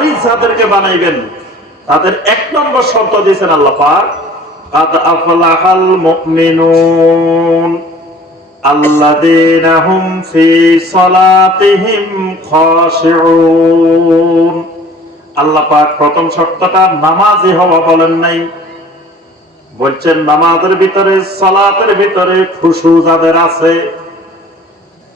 ওয়ারিস যাদেরকে বানাইবেন তাদের এক নম্বর শর্ত দিয়েছেন আল্লাহ পাক قد أفلح المؤمنون الذين هم في صلاتهم خاشعون আল্লাহ পাক প্রথম শর্তটা নামাজি হওয়া বলেন নাই বলছেন নামাজের ভিতরে সালাতের ভিতরে খুশু যাদের আছে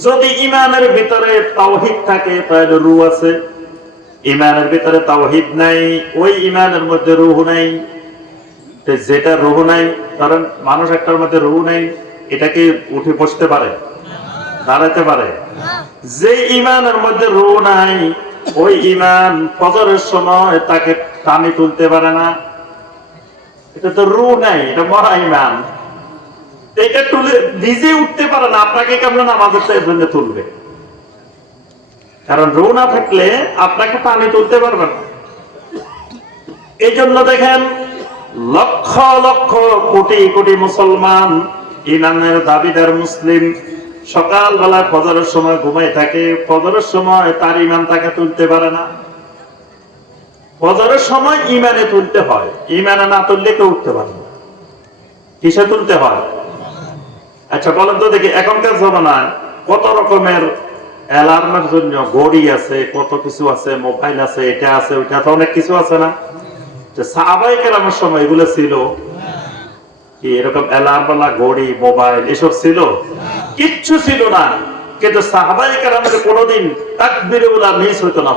যদি ইমানের ভিতরে তাওহীদ থাকে, তাহলে রূহ আছে। ইমানের ভিতরে তাওহীদ নাই, ওই ইমানের মধ্যে রূহ নাই। যেটা রুহ নাই কারণ মানুষ একটার মধ্যে রুহ নাই এটাকে উঠে বসতে পারে? দাঁড়াতে পারে। যে ইমানের মধ্যে রুহ নাই, ওই ইমান ফজরের সময় তাকে টানি তুলতে পারে না। এটা তো রু নাই, এটা মরা ইমান। এটা তুলে নিজে উঠতে পারে না, আপনাকে কেমন জন্য তুলবে? কারণ রু না থাকলে আপনাকে তুলতে পারবে না। এই জন্য দেখেন, লক্ষ লক্ষ কোটি কোটি মুসলমান, ইমানের দাবিদার মুসলিম, সকালবেলা ফজরের সময় ঘুমাই থাকে, ফজরের সময় তার ইমান তাকে তুলতে পারে না। ফজরের সময় ইমানে তুলতে হয়, ইমানে না তুললে কেউ উঠতে পারে না। কিসে তুলতে হয়? আচ্ছা বলেন তো দেখি, এখনকার জমানায় কত রকমের অ্যালার্মের জন্য ঘড়ি আছে, কত কিছু আছে, মোবাইল আছে, এটা আছে, ওইটা তো অনেক কিছু আছে না? ছিল কি, এরকম ঘড়ি, মোবাইল ছিল? কিচ্ছু ছিল না। কিন্তু কোনোদিন হইতো না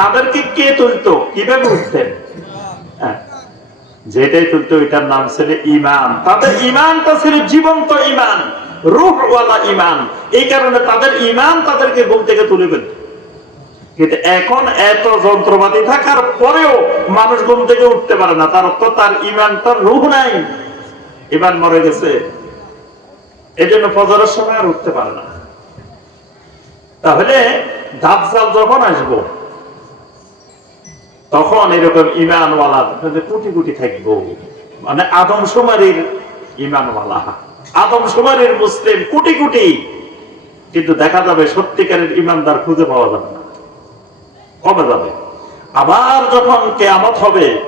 তাদেরকে কে তুলতো? কীভাবে উঠতেন? হ্যাঁ। যেটাই তুলতো এটার নাম ছিল ইমান তাদের ইমানটা ছিল জীবন্ত ইমান রুহওয়ালা ইমান এই কারণে তাদের ইমান তাদেরকে ঘুম থেকে তুলে ফেলত। কিন্তু এখন এত যন্ত্রপাতি থাকার পরেও মানুষ ঘুম থেকে উঠতে পারে না। তার অর্থ তার ইমান তার রুহ নাই। ইমান মরে গেছে। এই জন্য ফজরের সময় আর উঠতে পারে না। তাহলে ধাপসাল যখন আসব তখন এরকম ইমানওয়ালা কোটি কোটি থাকব। মানে আদমশুমারির ইমানওয়ালা। আদমশুমারির মুসলিম কোটি কোটি। কিন্তু দেখা যাবে সত্যিকারের ইমানদার খুঁজে পাওয়া যাবে না। কমে যাবে? আবার যখন কেয়ামত হবে,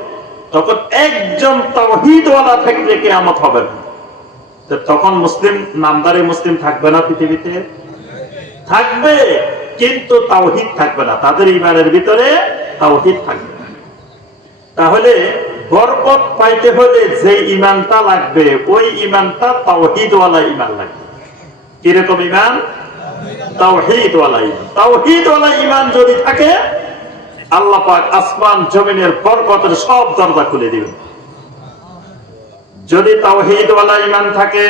তখন একজন তাওহীদওয়ালা থাকলে কেয়ামত হবে না। তখন মুসলিম, নামদারি মুসলিম থাকবে না পৃথিবীতে? থাকবে, কিন্তু তাওহীদ থাকবে না। তাদের ইমানের ভিতরে তাওহীদ থাকবে। তাহলে বরকত পাইতে হলে যে ইমানটা লাগবে, ওই ইমানটা তাওহীদওয়ালা ইমান লাগবে। কীরকম ইমান তাওহীদওয়ালা ইমান তাওহীদওয়ালা ইমান যদি থাকে, আল্লাহ পাক আসমান, জমিনের বরকতের সব দরজা খুলে দিবেন। যদি তাওহিদওয়ালা ইমান থাকে,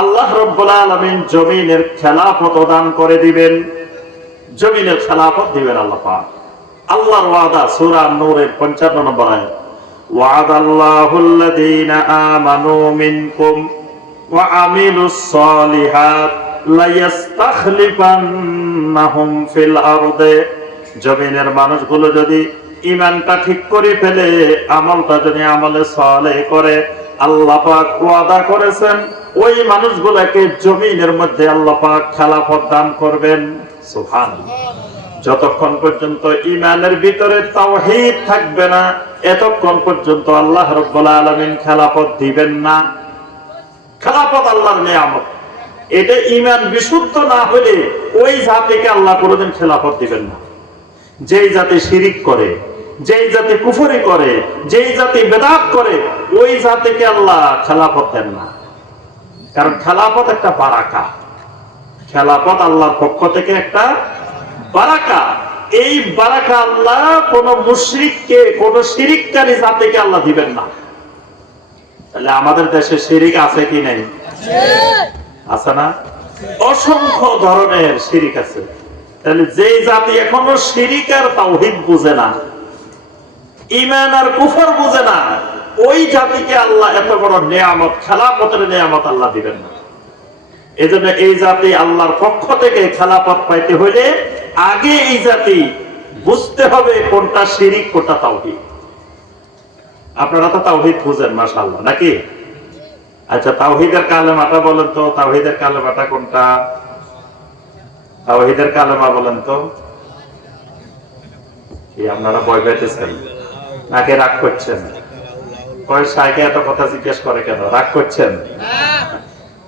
আল্লাহ রব্বুল আলামিন জমিনের খেলাফত দান করে দিবেন। জমিনের খেলাফত দিবেন আল্লাহ পাক। আল্লাহর ওয়াদা, সূরা নূরের 55 নম্বর আয়াত। ওয়াদা আল্লাহুল্লাযীনা আমানু মিনকুম ওয়া আমিলুস সালিহাত লায়াস্তাখলিফান্নাহুম ফিল আরদে। জমিনের মানুষগুলো যদি ইমানটা ঠিক করে ফেলে, আমলটা যদি আমলে সলে করে, আল্লাহ পাক ওয়াদা করেছেন, ওই মানুষগুলোকে জমিনের মধ্যে আল্লাহ পাক খেলাফত দান করবেন। সুবহান যতক্ষণ পর্যন্ত ইমানের ভিতরে তাওহীদ থাকবে না, এতক্ষণ পর্যন্ত আল্লাহ রাব্বুল আলামিন খেলাফত দিবেন না। খেলাফত আল্লাহর নিয়ামত। এটা ইমান বিশুদ্ধ না হলে ওই জাতিকে আল্লাহ কোনোদিন খেলাফত দিবেন না। যেই জাতি শিরিক করে, যেই জাতি কুফরি করে, যেই জাতি বেদাত করে, ওই জাতিকে আল্লাহ খেলাফত দেন না। কারণ খেলাফত একটা বারাকা। খেলাফত আল্লাহর পক্ষ থেকে একটা বারাকা। এই বারাকা আল্লাহ কোন মুশরিককে, কোন শিরিককারী জাতিকে আল্লাহ দিবেন না। তাহলে আমাদের দেশে শিরিক আছে কি নাই? আছে না? অসংখ্য ধরনের শিরিক আছে। তাহলে যে জাতি এখনও শিরিকার তাওহিদ বুঝে না ইমান আর কুফর বুঝে না, ওই জাতিকে আল্লাহ এত বড় নিয়ামত খেলাপথের নিয়ামত আল্লাহ দিবেন না। এজন্য এই জাতি আল্লাহর পক্ষ থেকে খেলাপথ পাইতে হলে আগে এই জাতি বুঝতে হবে কোনটা শিরিক, কোনটা তাওহিদ। আপনারা তো তাওহিদ বুঝেন, মাশাআল্লাহ, নাকি? আচ্ছা তাওহিদের কালেমাটা বলেন তো, তাওহিদের কালেমাটা কোনটা? তাওহিদের কালেমা বলেন তো। আপনারা ভয় পাইতেছেন। নাকি রাগ করছেন? সাইকে এত কথা জিজ্ঞেস করে কেন? রাগ করছেন?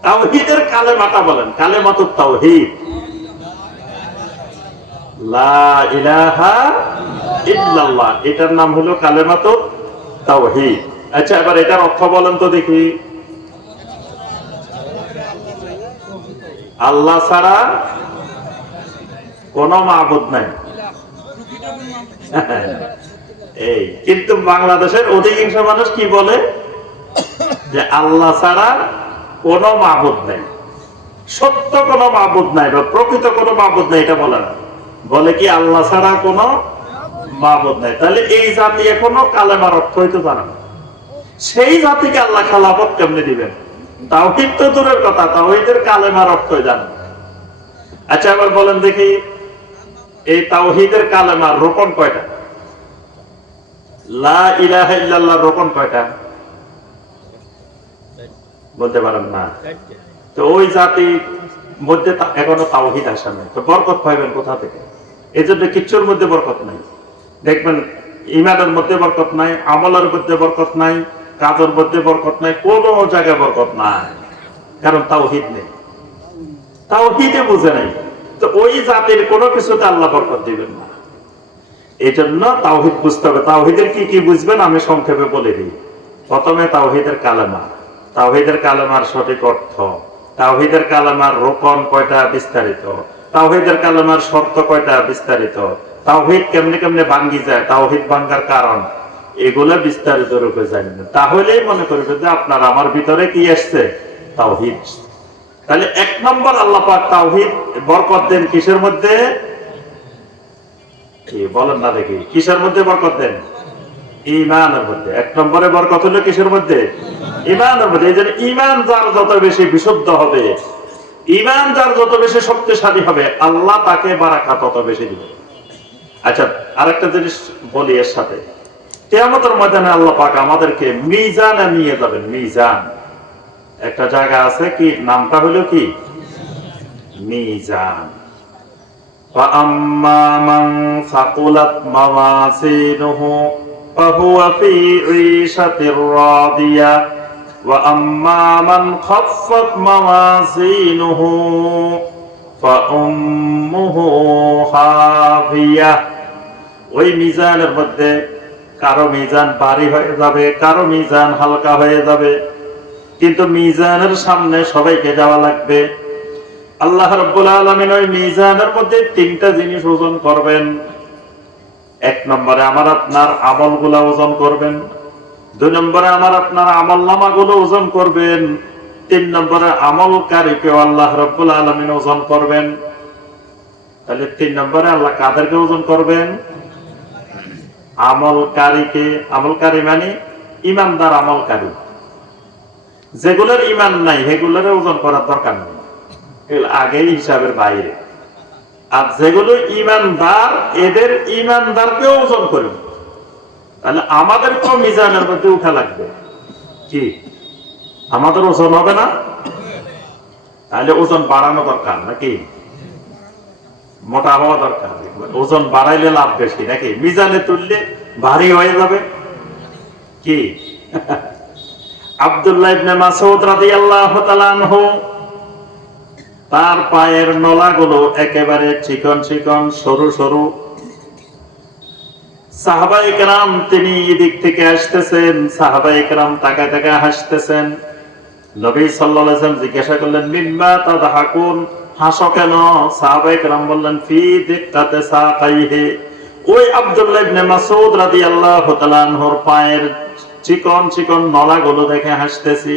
তাওহিদের কালেমাটা বলেন, কালেমাতুত তাওহিদ। লা ইলাহা ইল্লাল্লাহ এটার নাম হলো কালেমাতুত তাওহিদ। আচ্ছা এবার এটার অর্থ বলেন তো দেখি। আল্লাহ ছাড়া কোন মাহবুদ নাই। এই, কিন্তু বাংলাদেশের অধিকাংশ মানুষ কি বলে? যে আল্লাহ ছাড়া কোন মাহবুদ নাই। সত্য কোন মাহবুদ নাই বা প্রকৃত কোন মাহবুদ নেই, এটা বলে না বলে কি, আল্লাহ ছাড়া কোন মাহবুদ নাই। তাহলে এই জাতি এখনও কালেমার অর্থ হইতে জানে না। সেই জাতিকে আল্লাহ খালাফত কেমনে দিবেন? তাওহিদ তো দূরের কথা, তাওহিদের কালেমার অর্থ জানে না। আচ্ছা এবার বলেন দেখি, এই তাওহিদের কালেমার রোপণ কয়টা? লা ইলাহা ইল্লাল্লাহ রোপণ কয়টা? বলতে পারেন না। তো ওই জাতি মধ্যে এখনও তাওহিদ আসে নাই। তো বরকত পাইবেন কোথা থেকে? এই জন্য কিচ্ছুর মধ্যে বরকত নাই। দেখবেন, ইমানের মধ্যে বরকত নাই, আমলের মধ্যে বরকত নাই, কাজের মধ্যে বরকত নাই, কোন জায়গায় বরকত নাই। কারণ তাওহিদ নেই। তাওহিদে বুঝে নাই। তো ওই জাতির কোনো কিছুতে আল্লাহ বরকত দিবেন না। এই জন্য তাওহিদ বুঝতে হবে। তাওহিদের কি কি বুঝবেন আমি সংক্ষেপে বলে দিই। প্রথমে তাওহিদের কালেমা। তাওহিদের কালেমার সঠিক অর্থ তাওহিদের কালেমার রোপণ কয়টা বিস্তারিত? তাওহিদের কালেমার শর্ত কয়টা বিস্তারিত? তাওহিদ কেমনে কেমনে ভাঙ্গি যায়? তাওহিদ ভাঙ্গার কারণ? এগুলা বিস্তারিত রূপে জানবেন তাহলেই মনে করবে যে আপনার আমার ভিতরে কি আসছে? তাওহিদ তাহলে এক নম্বর আল্লাহ পাক তাওহিদ বরকত দেন কিসের মধ্যে? বলেন না দেখি, কিসের মধ্যে বরকত দেন? ইমানের মধ্যে এক নম্বরে বরকত হলো কিসের মধ্যে ইমানের মধ্যে এই জন্য ইমান যার যত বেশি বিশুদ্ধ হবে ইমান যার যত বেশি শক্তিশালী হবে আল্লাহ তাকে বারাকা তত বেশি দিবে আচ্ছা আরেকটা জিনিস বলি এর সাথে কেয়ামতের ময়দানে আল্লাহ পাক আমাদেরকে মিজানে নিয়ে যাবেন মিজান একটা জায়গা আছে কি নামটা হলো কি মিজান فأما من ثقلت موازينه فهو في عيشة راضية وأما من خفت موازينه فأمه হাবিয়া ওই মিজানের মধ্যে কারো মিজান ভারী হয়ে যাবে কারো মিজান হালকা হয়ে যাবে কিন্তু মিজানের সামনে সবাইকে যাওয়া লাগবে আল্লাহ রব্বুল আলমিন ওই মিজানের মধ্যে তিনটা জিনিস ওজন করবেন এক নম্বরে আমার আপনার আমলগুলা ওজন করবেন, দুই নম্বরে আমার আপনার আমল নামা গুলো ওজন করবেন, তিন নম্বরে আমলকারীকে আল্লাহ রব্বুল আলমিন ওজন করবেন। তাহলে তিন নম্বরে আল্লাহ কাদেরকে ওজন করবেন? আমলকারীকে, আমলকারী মানে ইমানদার আমলকারী। যেগুলোর ইমান নাই, সেগুলোর ওজন করার দরকার নেই। আগেই হিসাবের বাইরে। আর যেগুলো ইমানদার, এদের ইমানদারকেও ওজন করবে তাহলে আমাদের আমাদেরকেও মিজানের মধ্যে উঠা লাগবে। কি? আমাদের ওজন হবে না? তাহলে ওজন বাড়ানো দরকার নাকি? মোটা হওয়া দরকার। ওজন বাড়াইলে লাভ বেশি নাকি? মিজানে তুললে ভারী হয়ে যাবে। কি? আব্দুল্লাহ ইবনে মাসউদ রাদিয়াল্লাহু তাআলা আনহু তার পায়ের নলাগুলো একেবারে চিকন চিকন, সরু সরু। সাহাবাই কেরাম তিনি এদিক থেকে আসতেছেন সাহাবাই কেরাম তাকায় তাকায় হাসতেছেন। নবী ওয়াসাল্লাম জিজ্ঞাসা করলেন, মিম্মা তাদহাকুন হাসো কেন? সাহাবাই কেরাম বললেন, ফি দিক্কাতে সাকাইহি। ওই আব্দুল্লাহ ইবনে মাসউদ রাদিয়াল্লাহু তাআলা পায়ের চিকন চিকন নলাগুলো দেখে হাসতেছি।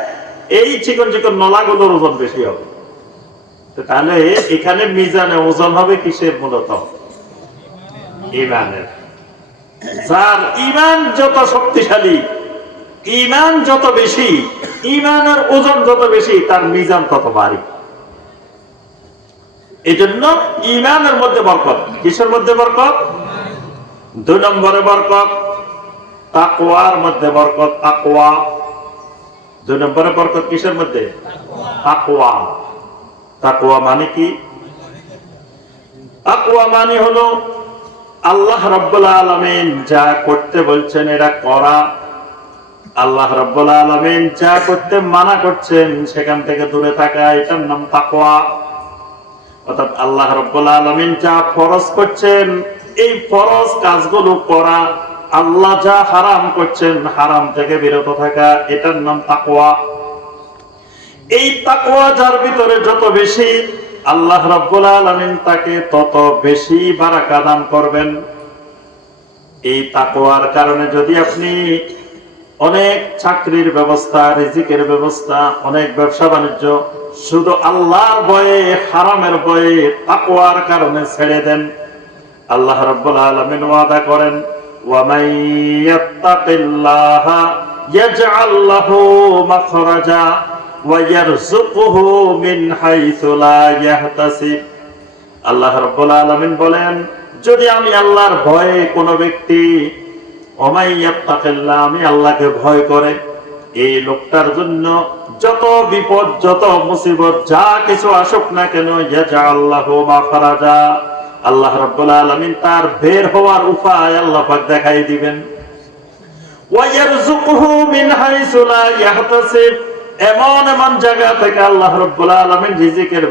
এই চিকন চিকন নলাগুলোর ওজন বেশি হবে। তাহলে এখানে মিজানে ওজন হবে কিসের মূলত? ইমানের। যার ইমান যত শক্তিশালী, ইমান যত বেশি, ইমানের ওজন যত বেশি, তার মিজান তত ভারী এই জন্য ইমানের মধ্যে বরকত। কিসের মধ্যে বরকত? দুই নম্বরে বরকত, তাকওয়ার মধ্যে বরকত, তাকওয়া। দুই নম্বরে বরকত কিসের মধ্যে? তাকওয়া। তাকওয়া মানে কি? তাকওয়া মানে হলো আল্লাহ রব্বুল আলমিন যা করতে বলছেন এটা করা। আল্লাহ রব্বুল আলমিন যা করতে মানা করছেন সেখান থেকে দূরে থাকা, এটার নাম তাকওয়া। অর্থাৎ আল্লাহ রব্বুল আলমিন যা ফরজ করছেন, এই ফরজ কাজগুলো করা আল্লাহ যা হারাম করছেন, হারাম থেকে বিরত থাকা, এটার নাম তাকওয়া। এই তাকওয়া যার ভিতরে যত বেশি আল্লাহ রাব্বুল আলামিন তাকে তত বেশি বারাকা দান করবেন। এই তাকওয়ার কারণে যদি আপনি অনেক চাকরির ব্যবস্থা, রিজিকের ব্যবস্থা, অনেক ব্যবসা বাণিজ্য, শুধু আল্লাহর ভয়ে, হারামের ভয়ে তাকওয়ার কারণে ছেড়ে দেন, আল্লাহ রাব্বুল আলামিন ওয়াদা করেন ওয়ামান ইয়াত্তাকিল্লাহা ইয়াজআল লাহু মাখরাজা ويرزقه من حيث لا يحتسب আল্লাহ রাব্বুল আলামিন বলেন যদি আমি আল্লাহর ভয়ে কোন ব্যক্তি অমাইয়াত্তাকিল্লাহ আমি আল্লাহকে ভয় করে এই লোকটার জন্য যত বিপদ যত মুসিবত যা কিছু আসুক না কেন ইয়াজা আল্লাহ মাখরাজা আল্লাহ রাব্বুল আলামিন তার বের হওয়ার উপায় আল্লাহ পাক দেখাই দিবেন। মিন এমন এমন জায়গা থেকে আল্লাহ রব্বুল আলমিন রিজিকের